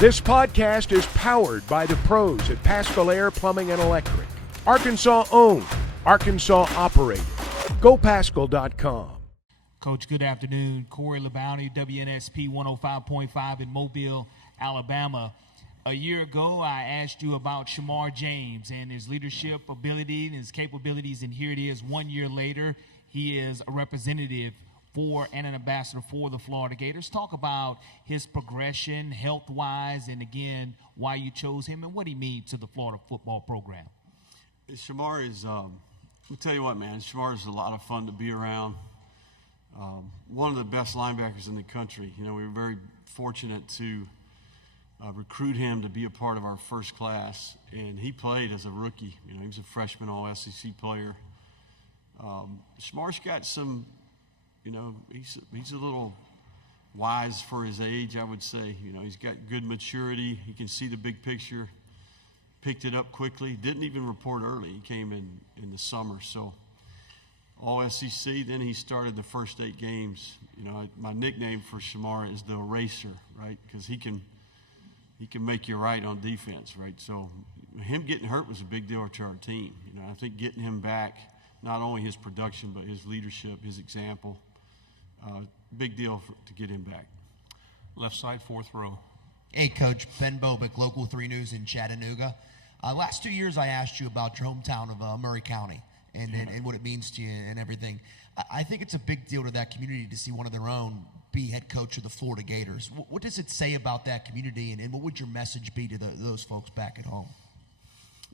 This podcast is powered by the pros at Paschal Air Plumbing and Electric. Arkansas owned, Arkansas operated. GoPaschal.com. Coach, good afternoon. Corey LeBounty, WNSP 105.5 in Mobile, Alabama. A year ago, I asked you about Shamar James and his leadership ability and his capabilities, and here it is 1 year later. He is a representative for and an ambassador for the Florida Gators. Talk about his progression health-wise and, again, why you chose him and what he means to the Florida football program. Shamar is, let me tell you what, man, Shamar is a lot of fun to be around. One of the best linebackers in the country. You know, we were very fortunate to recruit him to be a part of our first class, and he played as a rookie. You know, he was a freshman All-SEC player. Shamar's got some, you know, he's a little wise for his age, I would say. You know, he's got good maturity. He can see the big picture. Picked it up quickly. Didn't even report early. He came in the summer. So All-SEC, then he started the first 8 games. You know, my nickname for Shamar is the eraser, right? Because he can make you right on defense, right? So him getting hurt was a big deal to our team. You know, I think getting him back, not only his production, but his leadership, his example, big deal to get him back. Left side, 4th row. Hey, Coach. Ben Bobick, Local 3 News in Chattanooga. Last 2 years I asked you about your hometown of Murray County and what it means to you and everything. I think it's a big deal to that community to see one of their own be head coach of the Florida Gators. What does it say about that community, and what would your message be to those folks back at home?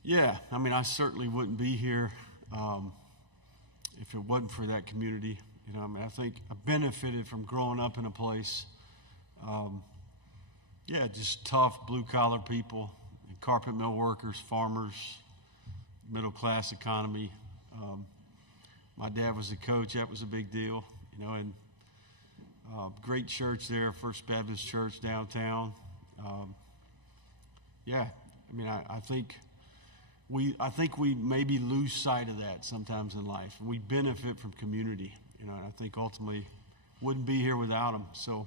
Yeah, I mean, I certainly wouldn't be here if it wasn't for that community. You know, I mean, I think I benefited from growing up in a place, just tough blue-collar people, carpet mill workers, farmers, middle-class economy. My dad was a coach. That was a big deal, you know, and great church there, First Baptist Church downtown. I think we maybe lose sight of that sometimes in life. We benefit from community, you know, and I think ultimately wouldn't be here without them. So,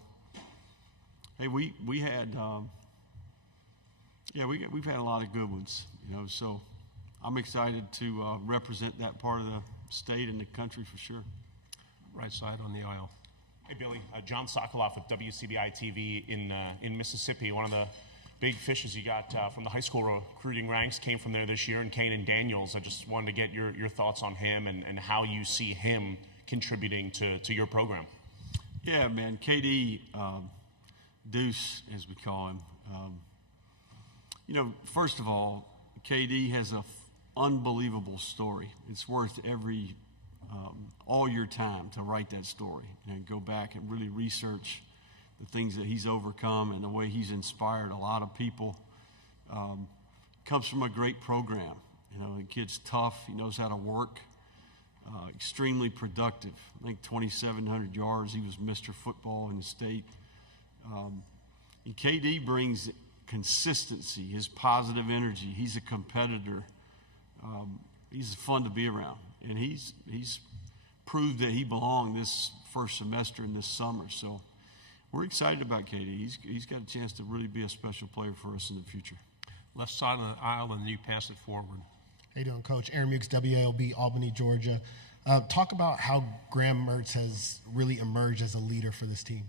hey, we've had a lot of good ones, you know. So I'm excited to represent that part of the state and the country for sure. Right side on the aisle. Hey, Billy. John Sokoloff with WCBI TV in Mississippi. One of the big fishes you got from the high school recruiting ranks came from there this year, and Kanan Daniels. I just wanted to get your thoughts on him and how you see him contributing to your program. Yeah, man. KD, Deuce, as we call him. You know, first of all, KD has an unbelievable story. It's worth all your time to write that story and go back and really research the things that he's overcome and the way he's inspired a lot of people. Comes from a great program. You know, the kid's tough. He knows how to work. Extremely productive. I think 2,700 yards. He was Mr. Football in the state. And KD brings consistency, his positive energy. He's a competitor. He's fun to be around. And he's proved that he belonged this first semester and this summer. So we're excited about KD. He's got a chance to really be a special player for us in the future. Left side of the aisle, and then you pass it forward. How you doing, Coach? Aaron Mukes, WALB, Albany, Georgia. Talk about how Graham Mertz has really emerged as a leader for this team.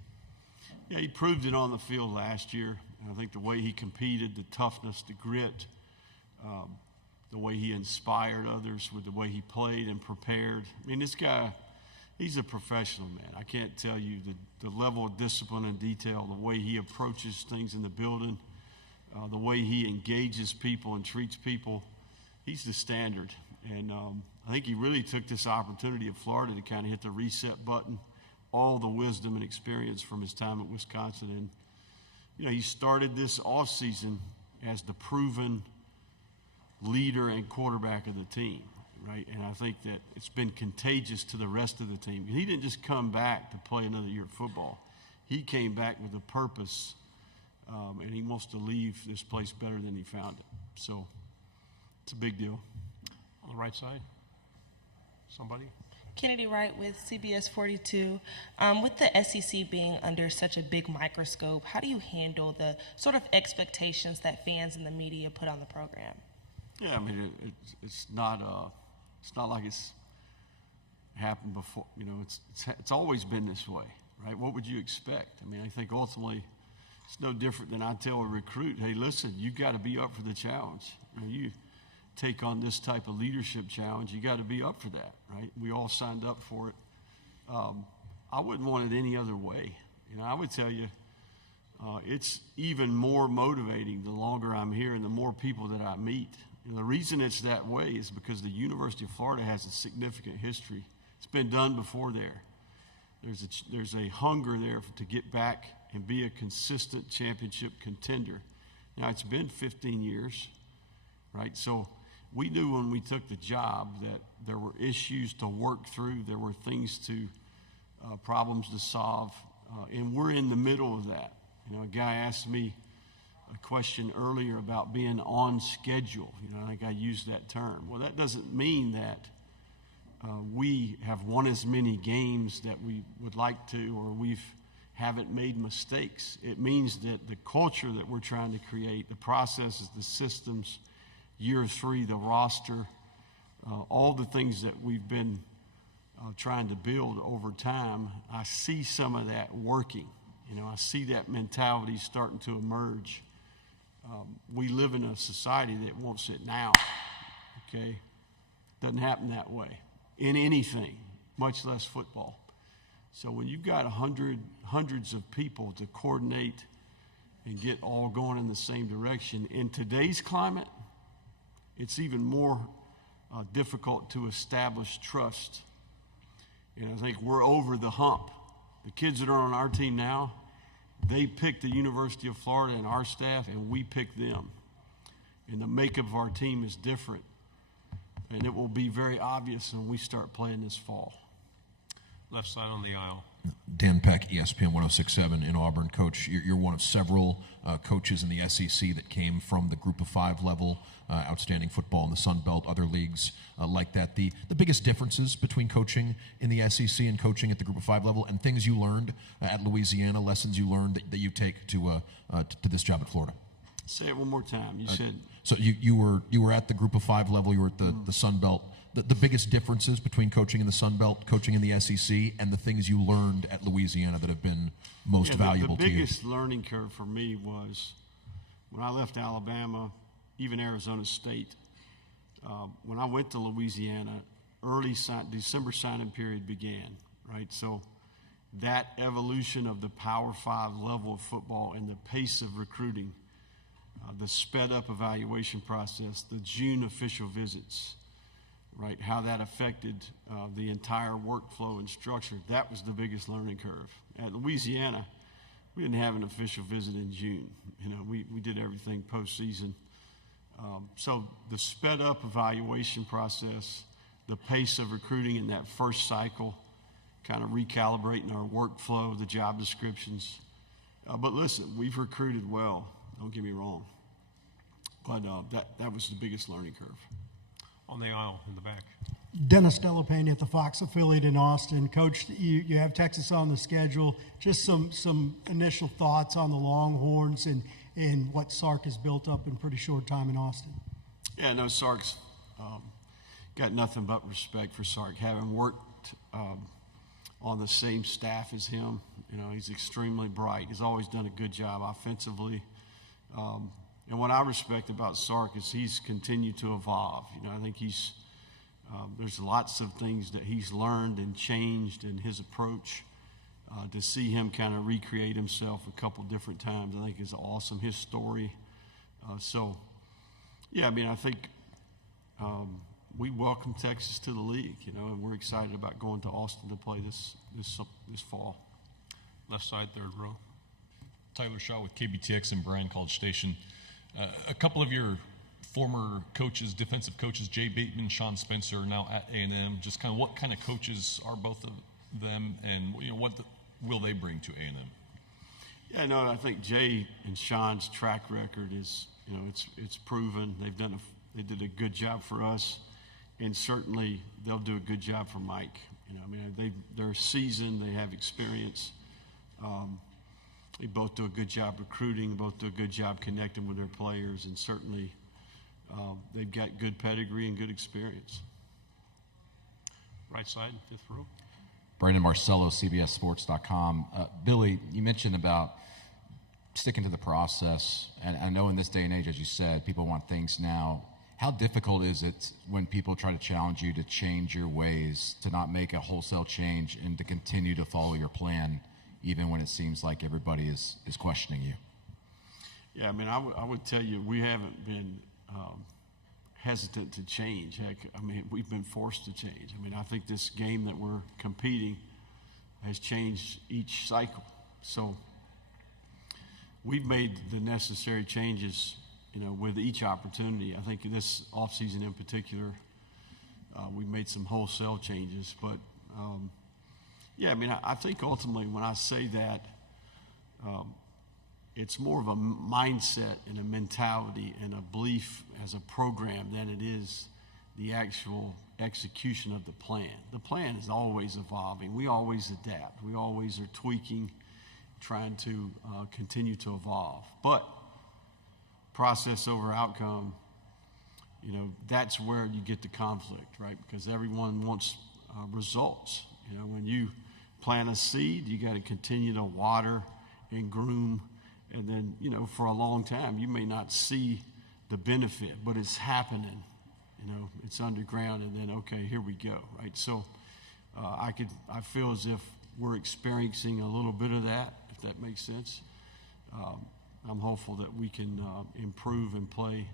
Yeah, he proved it on the field last year. I think the way he competed, the toughness, the grit, the way he inspired others with the way he played and prepared. I mean, this guy, he's a professional, man. I can't tell you the level of discipline and detail, the way he approaches things in the building, the way he engages people and treats people. He's the standard. And I think he really took this opportunity of Florida to kind of hit the reset button, all the wisdom and experience from his time at Wisconsin. And, you know, he started this offseason as the proven leader and quarterback of the team, right? And I think that it's been contagious to the rest of the team. He didn't just come back to play another year of football. He came back with a purpose, and he wants to leave this place better than he found it. So it's a big deal. On the right side, somebody. Kennedy Wright with CBS 42. With the SEC being under such a big microscope, how do you handle the sort of expectations that fans and the media put on the program? Yeah, I mean, it's not like it's happened before. You know, it's always been this way, right? What would you expect? I mean, I think ultimately it's no different than I tell a recruit, hey, listen, you got to be up for the challenge. You know, you take on this type of leadership challenge, you got to be up for that, right? We all signed up for it. I wouldn't want it any other way. You know, I would tell you, it's even more motivating the longer I'm here and the more people that I meet. And the reason it's that way is because the University of Florida has a significant history. It's been done before there. There's a hunger there to get back and be a consistent championship contender. Now, it's been 15 years, right? So we knew when we took the job that there were issues to work through, there were things problems to solve, and we're in the middle of that. You know, a guy asked me a question earlier about being on schedule. You know, I think I used that term. Well, that doesn't mean that we have won as many games that we would like to, or haven't made mistakes. It means that the culture that we're trying to create, the processes, the systems, year 3, the roster, all the things that we've been trying to build over time, I see some of that working. You know, I see that mentality starting to emerge. We live in a society that wants it now, okay? Doesn't happen that way in anything, much less football. So when you've got hundreds of people to coordinate and get all going in the same direction, in today's climate, it's even more difficult to establish trust. And I think we're over the hump. The kids that are on our team now, they picked the University of Florida and our staff, and we picked them. And the makeup of our team is different. And it will be very obvious when we start playing this fall. Left side on the aisle. Dan Peck, ESPN 106.7 in Auburn. Coach, you're one of several coaches in the SEC that came from the Group of 5 level, outstanding football in the Sun Belt, other leagues like that. The biggest differences between coaching in the SEC and coaching at the Group of 5 level, and things you learned at Louisiana, lessons you learned that you take to this job at Florida. Say it one more time. You said. So you were at the Group of 5 level. You were at the Sun Belt. The biggest differences between coaching in the Sun Belt, coaching in the SEC, and the things you learned at Louisiana that have been most valuable to you? The biggest learning curve for me was when I left Alabama, even Arizona State. When I went to Louisiana, December signing period began, right? So that evolution of the Power 5 level of football and the pace of recruiting, the sped-up evaluation process, the June official visits, right, how that affected the entire workflow and structure, that was the biggest learning curve. At Louisiana, we didn't have an official visit in June. You know, we did everything postseason. So the sped-up evaluation process, the pace of recruiting in that first cycle, kind of recalibrating our workflow, the job descriptions. But listen, we've recruited well, don't get me wrong. But that was the biggest learning curve. On the aisle in the back. Dennis Delapena at the Fox affiliate in Austin. Coach, you have Texas on the schedule. Just some initial thoughts on the Longhorns and what Sark has built up in pretty short time in Austin. Yeah, no, Sark's got nothing but respect for Sark. Having worked on the same staff as him, you know, he's extremely bright. He's always done a good job offensively. And what I respect about Sark is he's continued to evolve. You know, I think there's lots of things that he's learned and changed in his approach. To see him kind of recreate himself a couple different times, I think is awesome. His story. Yeah, I mean, I think we welcome Texas to the league, you know, and we're excited about going to Austin to play this fall. Left side, third row. Tyler Shaw with KBTX and Bryan College Station. A couple of your former coaches, defensive coaches, Jay Bateman, Sean Spencer, are now at A&M. Just kind of what kind of coaches are both of them, and you know what will they bring to A&M? Yeah, no, I think Jay and Sean's track record is, you know, it's proven. They did a good job for us, and certainly they'll do a good job for Mike. You know, I mean, they're seasoned, they have experience. They both do a good job recruiting, both do a good job connecting with their players, and certainly they've got good pedigree and good experience. Right side, fifth row. Brandon Marcello, CBSSports.com. Billy, you mentioned about sticking to the process, and I know in this day and age, as you said, people want things now. How difficult is it when people try to challenge you to change your ways, to not make a wholesale change, and to continue to follow your plan, even when it seems like everybody is questioning you? Yeah, I mean, I would tell you we haven't been hesitant to change. Heck, I mean, we've been forced to change. I mean, I think this game that we're competing has changed each cycle. So we've made the necessary changes, you know, with each opportunity. I think this offseason in particular, we've made some wholesale changes. But, yeah, I mean, I think ultimately when I say that, it's more of a mindset and a mentality and a belief as a program than it is the actual execution of the plan. The plan is always evolving. We always adapt. We always are tweaking, trying to continue to evolve. But process over outcome, you know, that's where you get the conflict, right? Because everyone wants results. You know, when you plant a seed, you got to continue to water and groom. And then, you know, for a long time, you may not see the benefit, but it's happening. You know, it's underground, and then, okay, here we go, right? So I feel as if we're experiencing a little bit of that, if that makes sense. I'm hopeful that we can improve and play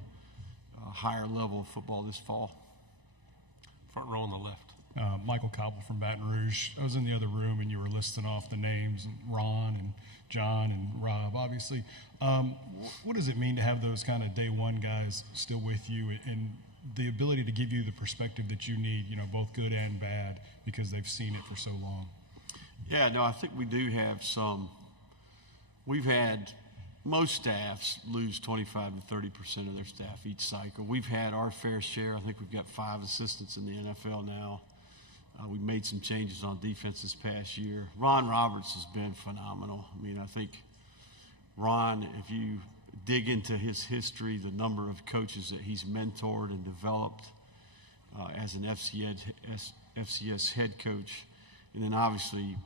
a higher level of football this fall. Front row on the left. Michael Cobble from Baton Rouge. I was in the other room and you were listing off the names, Ron and John and Rob, obviously. What does it mean to have those kind of day one guys still with you and the ability to give you the perspective that you need, you know, both good and bad, because they've seen it for so long? Yeah, no, I think we do have some. We've had most staffs lose 25 to 30% of their staff each cycle. We've had our fair share. I think we've got 5 assistants in the NFL now. We've made some changes on defense this past year. Ron Roberts has been phenomenal. I mean, I think Ron, if you dig into his history, the number of coaches that he's mentored and developed as an FCS head coach, and then obviously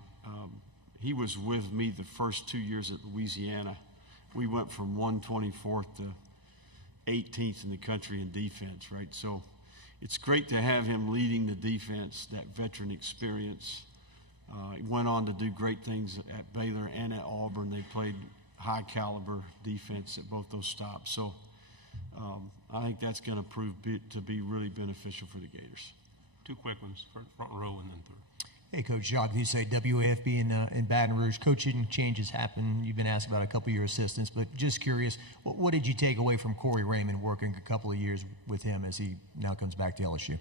he was with me the first 2 years at Louisiana. We went from 124th to 18th in the country in defense, right? So it's great to have him leading the defense, that veteran experience. He went on to do great things at Baylor and at Auburn. They played high caliber defense at both those stops. So I think that's going to prove to be really beneficial for the Gators. 2 quick ones, front row and then third. Hey, Coach Jacques, you say WAFB in Baton Rouge. Coaching changes happen. You've been asked about a couple of your assistants, but just curious, what did you take away from Corey Raymond working a couple of years with him as he now comes back to LSU?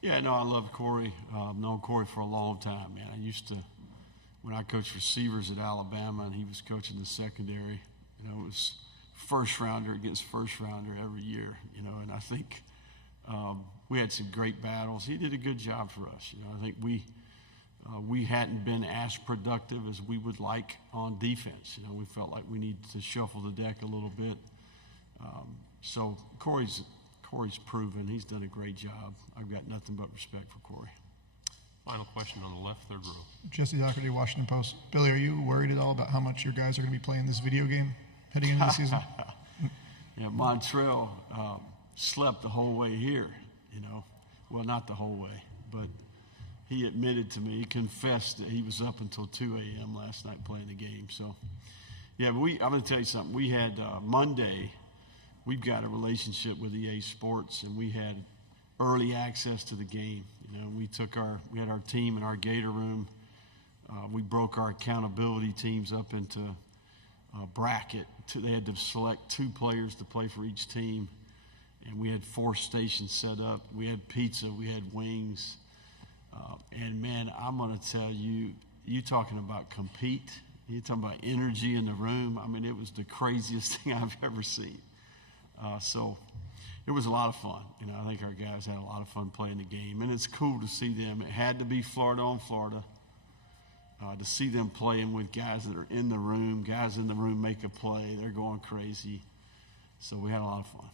Yeah, no, I love Corey. I've known Corey for a long time, man. I used to, when I coached receivers at Alabama and he was coaching the secondary, you know, it was first rounder against first rounder every year, you know, and I think we had some great battles. He did a good job for us. You know, I think we hadn't been as productive as we would like on defense. You know, we felt like we needed to shuffle the deck a little bit. So Corey's proven he's done a great job. I've got nothing but respect for Corey. Final question on the left, third row. Jesse Doherty, Washington Post. Billy, are you worried at all about how much your guys are going to be playing this video game heading into the season? Yeah, Montrell slept the whole way here, you know. Well, not the whole way, but he admitted to me, he confessed that he was up until 2 a.m. last night playing the game. So, yeah, I'm going to tell you something. We had Monday, we've got a relationship with EA Sports, and we had early access to the game. You know, we had our team in our Gator room. We broke our accountability teams up into bracket. They had to select 2 players to play for each team, and we had 4 stations set up. We had pizza, we had wings. And, man, I'm going to tell you, you talking about compete, you talking about energy in the room. I mean, it was the craziest thing I've ever seen. So, it was a lot of fun. You know, I think our guys had a lot of fun playing the game, and it's cool to see them. It had to be Florida on Florida. To see them playing with guys that are in the room, guys in the room make a play, they're going crazy. So we had a lot of fun.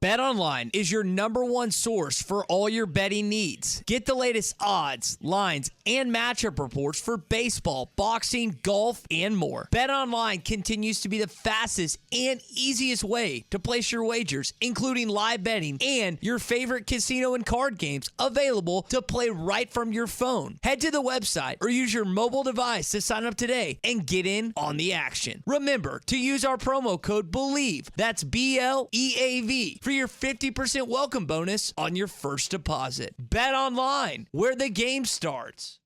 BetOnline is your #1 source for all your betting needs. Get the latest odds, lines, and matchup reports for baseball, boxing, golf, and more. BetOnline continues to be the fastest and easiest way to place your wagers, including live betting and your favorite casino and card games available to play right from your phone. Head to the website or use your mobile device to sign up today and get in on the action. Remember to use our promo code BELIEVE, that's BLEAV, for your 50% welcome bonus on your first deposit. Bet online, where the game starts.